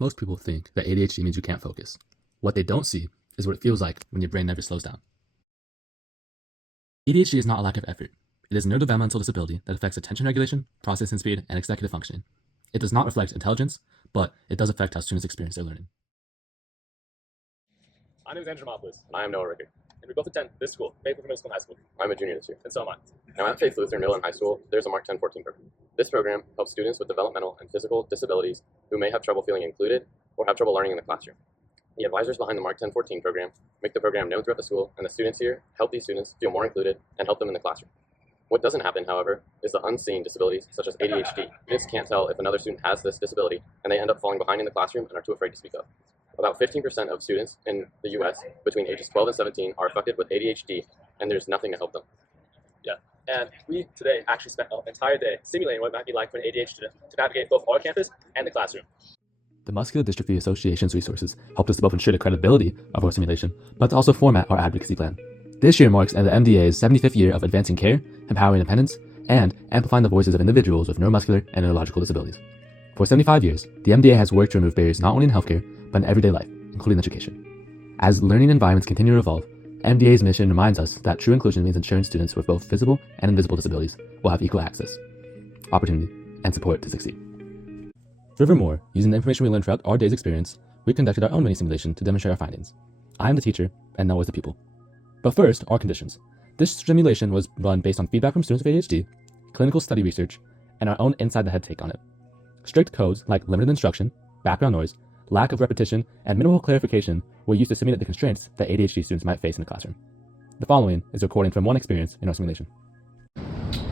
Most people think that ADHD means you can't focus. What they don't see is what it feels like when your brain never slows down. ADHD is not a lack of effort. It is a neurodevelopmental disability that affects attention regulation, processing speed, and executive functioning. It does not reflect intelligence, but it does affect how students experience their learning. My name is Demopoulos. I am Rickard. And we both attend this school, Faith Lutheran Middle School and High School. I'm a junior this year. And so am I. Now at Faith Lutheran Middle and High School, there's a Mark 1014 program. This program helps students with developmental and physical disabilities who may have trouble feeling included or have trouble learning in the classroom. The advisors behind the Mark 1014 program make the program known throughout the school, and the students here help these students feel more included and help them in the classroom. What doesn't happen, however, is the unseen disabilities such as ADHD. Students can't tell if another student has this disability, and they end up falling behind in the classroom and are too afraid to speak up. About 15% of students in the US between ages 12 and 17 are affected with ADHD, and there's nothing to help them. Yeah, and we today actually spent an entire day simulating what it might be like for an ADHD student to navigate both our campus and the classroom. The Muscular Dystrophy Association's resources helped us to both ensure the credibility of our simulation, but to also format our advocacy plan. This year marks the MDA's 75th year of advancing care, empowering independence, and amplifying the voices of individuals with neuromuscular and neurological disabilities. For 75 years, the MDA has worked to remove barriers not only in healthcare, but in everyday life, including education. As learning environments continue to evolve, MDA's mission reminds us that true inclusion means ensuring students with both visible and invisible disabilities will have equal access, opportunity, and support to succeed. Furthermore, using the information we learned throughout our day's experience, we conducted our own mini simulation to demonstrate our findings. I am the teacher, and Noah is the pupil. But first, our conditions. This simulation was run based on feedback from students with ADHD, clinical study research, and our own inside-the-head take on it. Strict codes like limited instruction, background noise, lack of repetition, and minimal clarification were used to simulate the constraints that ADHD students might face in the classroom. The following is a recording from one experience in our simulation.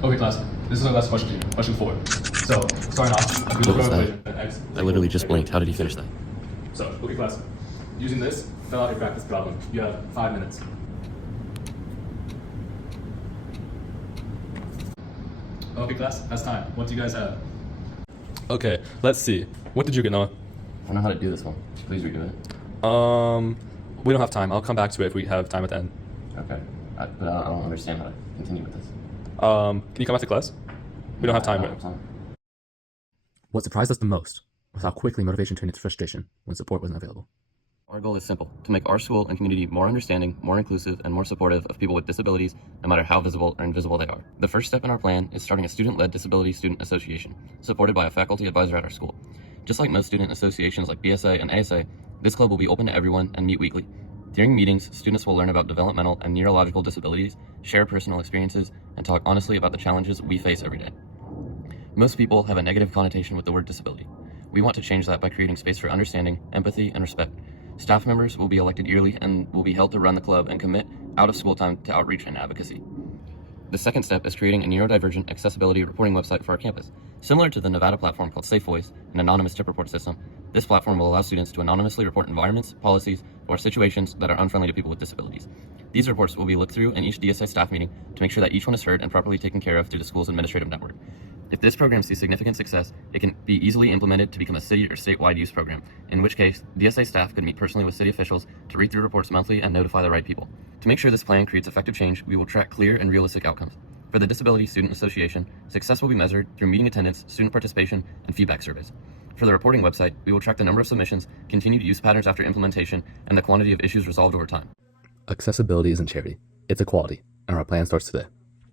Okay, class, this is our last question to you, question 4. So, starting off, What was that? I literally just blinked. How did he finish that? So, okay, class, using this, fill out your practice problem. You have 5 minutes. Okay, class, that's time. What do you guys have? Okay, let's see. What did you get, Noah? I don't know how to do this one. Please redo it. We don't have time. I'll come back to it if we have time at the end. Okay. But I don't understand how to continue with this. Can you come back to class? We don't have time. What surprised us the most was how quickly motivation turned into frustration when support wasn't available. Our goal is simple: to make our school and community more understanding, more inclusive, and more supportive of people with disabilities, no matter how visible or invisible they are. The first step in our plan is starting a student-led disability student association, supported by a faculty advisor at our school. Just like most student associations like BSA and ASA, this club will be open to everyone and meet weekly. During meetings, students will learn about developmental and neurological disabilities, share personal experiences, and talk honestly about the challenges we face every day. Most people have a negative connotation with the word disability. We want to change that by creating space for understanding, empathy, and respect. Staff members will be elected yearly and will be held to run the club and commit out of school time to outreach and advocacy. The second step is creating a neurodivergent accessibility reporting website for our campus. Similar to the Nevada platform called Safe Voice, an anonymous tip report system, this platform will allow students to anonymously report environments, policies, or situations that are unfriendly to people with disabilities. These reports will be looked through in each DSA staff meeting to make sure that each one is heard and properly taken care of through the school's administrative network. If this program sees significant success, it can be easily implemented to become a city or statewide use program, in which case, DSA staff could meet personally with city officials to read through reports monthly and notify the right people. To make sure this plan creates effective change, we will track clear and realistic outcomes. For the Disability Student Association, success will be measured through meeting attendance, student participation, and feedback surveys. For the reporting website, we will track the number of submissions, continued use patterns after implementation, and the quantity of issues resolved over time. Accessibility isn't charity, it's equality, and our plan starts today.